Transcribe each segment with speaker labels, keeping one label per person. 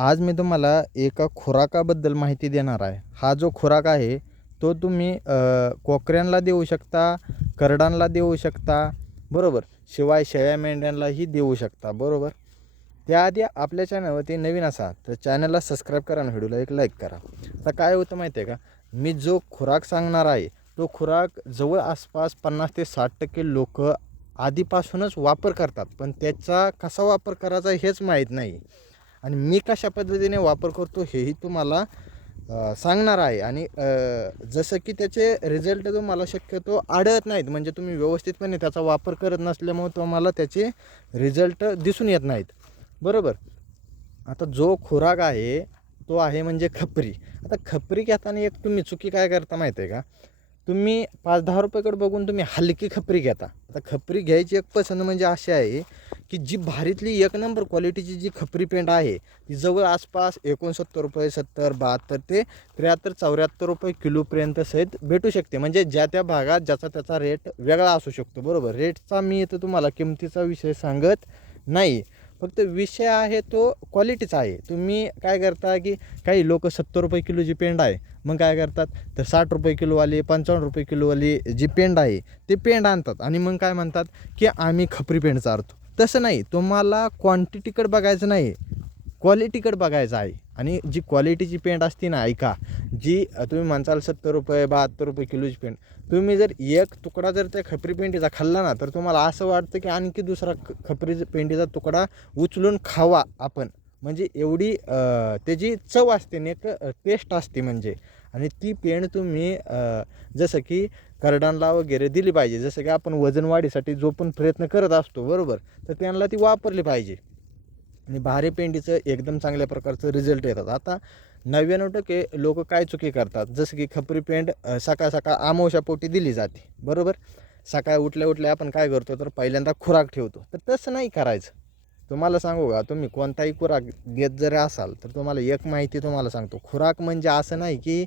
Speaker 1: आज मी तुम्हाला एका खुराकाबद्दल माहिती देणार आहे. हा जो खुराक आहे तो तुम्ही कोकऱ्यांना देऊ शकता करडांना देऊ शकता बरोबर? शिवाय शेळ्या मेंढ्यांनाही देऊ शकता बरोबर? त्याआधी आपल्या चॅनलवरती नवीन असा तर चॅनलला सबस्क्राईब करा आणि व्हिडिओला एक लाईक करा. आता काय होतं माहिती आहे का? मी जो खुराक सांगणार आहे तो खुराक जवळ आसपास पन्नास ते साठ टक्के लोक आधीपासूनच वापर करतात. पण त्याचा कसा वापर करायचा हेच माहीत नाही. आणि मी कशा पद्धतीने वापर करतो हेही तुम्हाला सांगणार आहे. आणि जसं की त्याचे रिझल्ट तुम्हाला शक्यतो आढळत नाहीत म्हणजे तुम्ही व्यवस्थितपणे त्याचा वापर करत नसल्यामुळे तुम्हाला त्याचे रिझल्ट दिसून येत नाहीत. बरोबर? आता जो खुराक आहे तो आहे म्हणजे खपरी. आता खपरी घेताना एक तुम्ही चुकी काय करता माहिती आहे का? तुम्ही पाच दहा रुपयाकडे बघून तुम्ही हलकी खपरी घेता. आता खपरी घ्यायची एक पसंत म्हणजे अशी आहे की जी भारीतली एक नंबर क्वालिटीची जी खपरी पेंट आहे ती जवळ आसपास एकोणसत्तर रुपये सत्तर बहात्तर ते त्र्याहत्तर चौऱ्याहत्तर रुपये किलोपर्यंत सहित भेटू शकते. म्हणजे ज्या त्या भागात ज्याचा त्याचा रेट वेगळा असू शकतो. बरोबर? रेटचा मी इथं तुम्हाला किमतीचा विषय सांगत नाही. फक्त विषय आहे तो क्वालिटीचा आहे. तुम्ही काय करता की काही लोक सत्तर रुपये किलोची पेंड आहे मग काय करतात? तर साठ रुपये किलोवाली पंचावन्न रुपये किलोवाली जी पेंड आहे ते पेंड आणतात. आणि मग काय म्हणतात की आम्ही खपरी पेंड चारतो. तसं नाही. तुम्हाला क्वांटिटीकडे बघायचं नाही. क्वालिटीकडे बघायचं आहे. आणि जी क्वालिटीची पेंट असते ना ऐका. जी तुम्ही म्हणसाल सत्तर रुपये बहात्तर रुपये किलोची पेंट तुम्ही जर एक तुकडा जर त्या खपरी पेंटीचा खाल्ला ना तर तुम्हाला असं वाटतं की आणखी दुसरा खपरी पेंटीचा तुकडा उचलून खावा आपण. म्हणजे एवढी त्याची चव असते नेक एक टेस्ट असते म्हणजे. आणि ती पेंड तुम्ही जसं की करडांना वगैरे दिली पाहिजे जसं की आपण वजन वाढीसाठी जो पण प्रयत्न करत असतो बरोबर तर त्यांना ती वापरली पाहिजे. आणि भारी पेंडीचं एकदम चांगल्या प्रकारचं रिझल्ट येतात. आता नव्याण्णव टक्के लोक काय चुकी करतात? जसं की खपरी पेंड सकाळ सकाळ आमोशापोटी दिली जाते बरोबर? सकाळी उठल्या उठल्या आपण काय करतो? तर पहिल्यांदा खुराक ठेवतो. तर तसं नाही करायचं. तुम्हाला सांगू का तुम्ही कोणताही खुराक घेत जरी असाल तर तुम्हाला एक माहिती तुम्हाला सांगतो. खुराक म्हणजे असं नाही की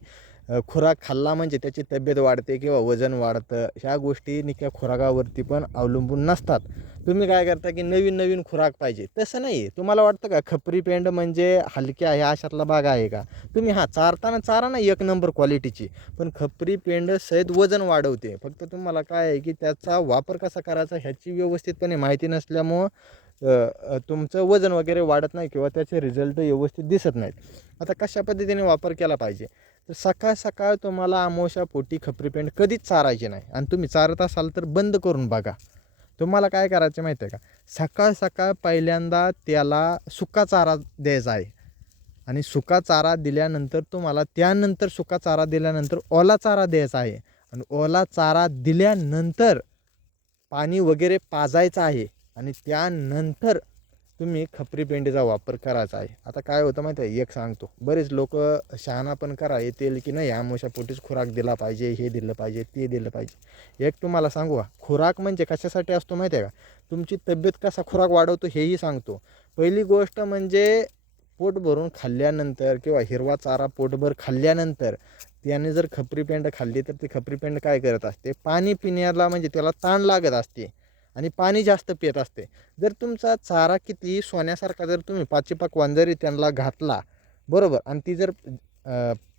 Speaker 1: खुराक खाल्ला म्हणजे त्याची तब्येत वाढते किंवा वजन वाढतं. ह्या गोष्टी निक्या खुराकावरती पण अवलंबून नसतात. तुम्ही काय करता की नवीन नवीन खुराक पाहिजे. तसं नाही तुम्हाला वाटतं का खपरी पेंड म्हणजे हलक्या आहे अशातला भाग आहे का? तुम्ही हां चारताना चारा ना एक नंबर क्वालिटीची. पण खपरी पेंड सहित वजन वाढवते. फक्त तुम्हाला काय आहे की त्याचा वापर कसा करायचा ह्याची व्यवस्थितपणे माहिती नसल्यामुळं तुमचं वजन वगैरे वाढत नाही किंवा त्याचे रिझल्ट व्यवस्थित दिसत नाहीत. आता कशा पद्धतीने वापर केला पाहिजे? तर सकाळ सकाळ तुम्हाला आमोशा पोटी खपरी पेंट कधीच चारायची नाही. आणि तुम्ही चारत असाल तर बंद करून बघा. तुम्हाला काय करायचं माहिती आहे का? सकाळ सकाळ पहिल्यांदा त्याला सुका चारा द्यायचा आहे. आणि सुका चारा दिल्यानंतर तुम्हाला त्यानंतर सुका चारा दिल्यानंतर ओला चारा द्यायचा आहे. आणि ओला चारा दिल्यानंतर पाणी वगैरे पाजायचं आहे. आणि त्यानंतर तुम्ही खपरी पेंडीचा वापर करायचा आहे. आता काय होतं माहिती आहे? एक सांगतो. बरेच लोक शहाणा पण करा येतील की नाही आमोशा पोटीच खुराक दिला पाहिजे हे दिलं पाहिजे ते दिलं पाहिजे. एक तुम्हाला सांगू का? खुराक म्हणजे कशासाठी असतो माहिती आहे का? तुमची तब्येत कसा खुराक वाढवतो हेही सांगतो. पहिली गोष्ट म्हणजे पोट भरून खाल्ल्यानंतर किंवा हिरवा चारा पोटभर खाल्ल्यानंतर त्याने जर खपरी पेंड खाल्ली तर ती खपरी पेंड काय करत असते? पाणी पिण्याला म्हणजे त्याला ताण लागत असते. आणि पाणी जास्त पित असते. जर तुमचा चारा किती सोन्यासारखा जर तुम्ही पाचशे पकवान जरी त्यांना घातला बरोबर आणि ती जर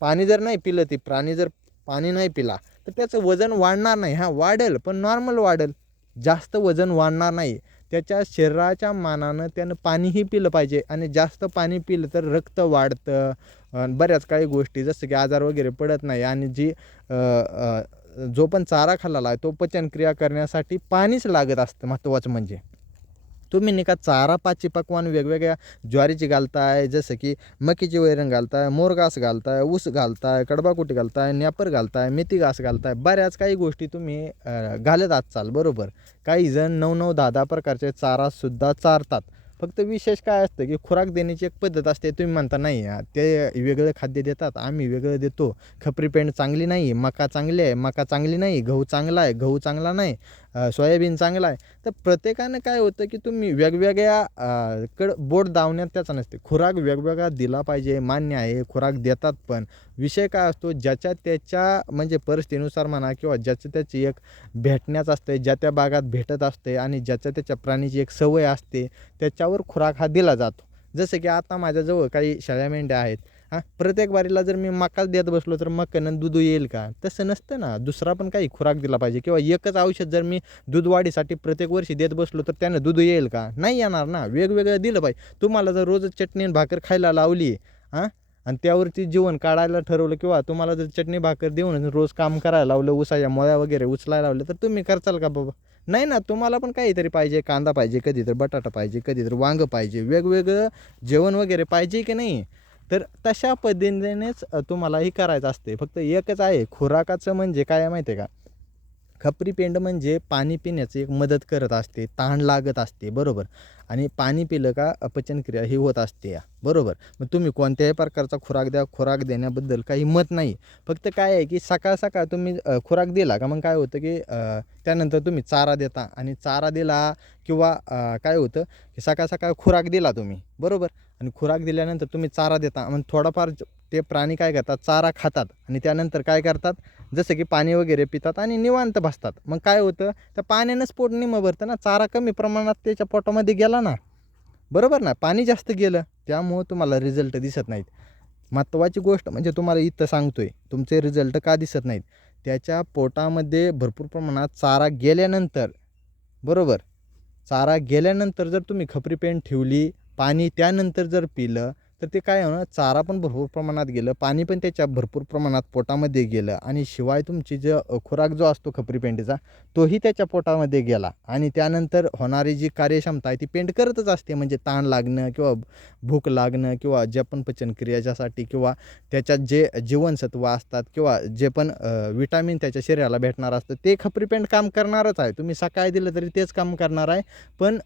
Speaker 1: पाणी जर नाही पिलं ती प्राणी जर पाणी नाही पिला तर त्याचं वजन वाढणार नाही. हां वाढेल पण नॉर्मल वाढेल. जास्त वजन वाढणार नाही. त्याच्या शरीराच्या मानानं त्यानं पाणीही पिलं पाहिजे आणि जास्त पाणी पिलं तर रक्त वाढतं. बऱ्याच काही गोष्टी जसं की आजार वगैरे पडत नाही आणि जी आ, आ, जो पण चारा खाल्लेला आहे तो पचनक्रिया करण्यासाठी पाणीच लागत असतं महत्त्वाचं म्हणजे. तुम्ही नाही का चारा पाची पकवान वेगवेगळ्या ज्वारीची घालताय जसं की मकीची वैरण घालताय मोरघास घालताय ऊस घालताय कडबाकुटी घालताय न्यापर घालताय मेथी घास घालताय बऱ्याच काही गोष्टी तुम्ही घालत असाल बरोबर. काही जण नऊ नऊ दहा दहा प्रकारचे चारासुद्धा चारतात. फक्त विशेष काय असतं की खुराक देण्याची एक पद्धत असते तुम्ही म्हणता नाही ते वेगळं खाद्य देतात आम्ही वेगळं देतो. खपरी पेंड चांगली नाही मका चांगली आहे मका चांगली नाही गहू चांगला आहे गहू चांगला नाही. सोयाबीन चांगला आहे. तर प्रत्येकानं काय होतं की तुम्ही वेगवेगळ्या कडं कड बोट दावण्यात त्याचा नसते. खुराक वेगवेगळा दिला पाहिजे मान्य आहे खुराक देतात पण. विषय काय असतो ज्याच्या त्याच्या म्हणजे परिस्थितीनुसार म्हणा किंवा ज्याचं त्याची एक भेटण्याच असते ज्या त्या भागात भेटत असते आणि ज्याच्या त्याच्या प्राणीची एक सवय असते त्याच्यावर खुराक हा दिला जातो. जसं की आता माझ्याजवळ काही शेळ्या मेंढ्या आहेत. हां? प्रत्येक बारीला जर मी मकाच देत बसलो तर मकानं दूध येईल का? तसं नसतं ना. दुसरा पण काही खुराक दिला पाहिजे किंवा एकच औषध जर मी दूध वाढीसाठी प्रत्येक वर्षी देत बसलो तर त्यानं दूध येईल का? नाही येणार ना. वेगवेगळं दिलं पाहिजे. तुम्हाला जर रोज चटणी आणि भाकर खायला लावली हां? आणि त्यावरती जीवन काढायला ठरवलं किंवा तुम्हाला जर चटणी भाकर देऊन रोज काम करायला लावलं उसाच्या मोळ्या वगैरे उचलायला लावलं तर तुम्ही करचाल का बाबा? नाही ना. तुम्हाला पण काहीतरी पाहिजे. कांदा पाहिजे कधी तर बटाटा पाहिजे कधी तर वांगं पाहिजे. वेगवेगळं जेवण वगैरे पाहिजे की नाही? तर तशा पद्धतीनेच तुम्हाला हे करायचं असते. फक्त एकच आहे खुराकाचं म्हणजे काय माहिती आहे का? खपरी पेंड म्हणजे पाणी पिण्याची एक मदत करत असते तहान लागत असते बरोबर. आणि पाणी पिलं का अपचनक्रिया ही होत असते या. बरोबर. मग तुम्ही कोणत्याही प्रकारचा खुराक द्या खुराक देण्याबद्दल काही मत नाही. फक्त काय आहे की सकाळ सकाळ तुम्ही खुराक दिला का मग काय होतं की त्यानंतर तुम्ही चारा देता आणि चारा दिला किंवा काय होतं की सकाळ सकाळ खुराक दिला तुम्ही बरोबर. आणि खुराक दिल्यानंतर तुम्ही चारा देता. मग थोडाफार ते प्राणी काय करतात? चारा खातात. आणि त्यानंतर काय करतात? जसं की पाणी वगैरे पितात आणि निवांत बसतात. मग काय होतं? त्या पाण्यानंच पोट निमं भरतं ना. चारा कमी प्रमाणात त्याच्या पोटामध्ये गेला ना बरोबर ना? पाणी जास्त गेलं त्यामुळं तुम्हाला रिझल्ट दिसत नाहीत. महत्त्वाची गोष्ट म्हणजे तुम्हाला इथं सांगतोय तुमचे रिझल्ट का दिसत नाहीत? त्याच्या पोटामध्ये भरपूर प्रमाणात चारा गेल्यानंतर बरोबर? चारा गेल्यानंतर जर तुम्ही खपरी पेन ठेवली पाणी त्यानंतर जर पिलं तर ते काय होणं चारा पण भरपूर प्रमाणात गेलं पाणी पण त्याच्या भरपूर प्रमाणात पोटामध्ये गेलं आणि शिवाय तुमची जे खुराक जो असतो खपरी पेंडीचा तोही त्याच्या पोटामध्ये गेला आणि त्यानंतर होणारी जी कार्यक्षमता आहे ती पेंड करतच असते. म्हणजे ताण लागणं किंवा भूक लागणं किंवा जे पण पचनक्रिया ज्यासाठी किंवा त्याच्यात जे जीवनसत्व असतात किंवा जे पण विटामिन त्याच्या शरीराला भेटणार असतं ते खपरी पेंड काम करणारच आहे. तुम्ही सकाळी दिलं तरी तेच काम करणार आहे. पण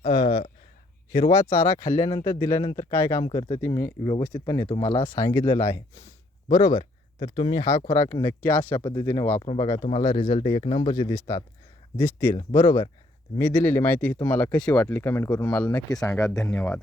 Speaker 1: हिरवा चारा खाल्ल्यानंतर दिल्यानंतर काय काम करतं ते मी व्यवस्थितपणे तुम्हाला सांगितलेलं आहे. बरोबर? तर तुम्ही हा खुराक नक्की अशा पद्धतीने वापरून बघा तुम्हाला रिझल्ट एक नंबरचे दिसतात दिसतील. बरोबर? मी दिलेली माहिती ही तुम्हाला कशी वाटली कमेंट करून मला नक्की सांगा. धन्यवाद.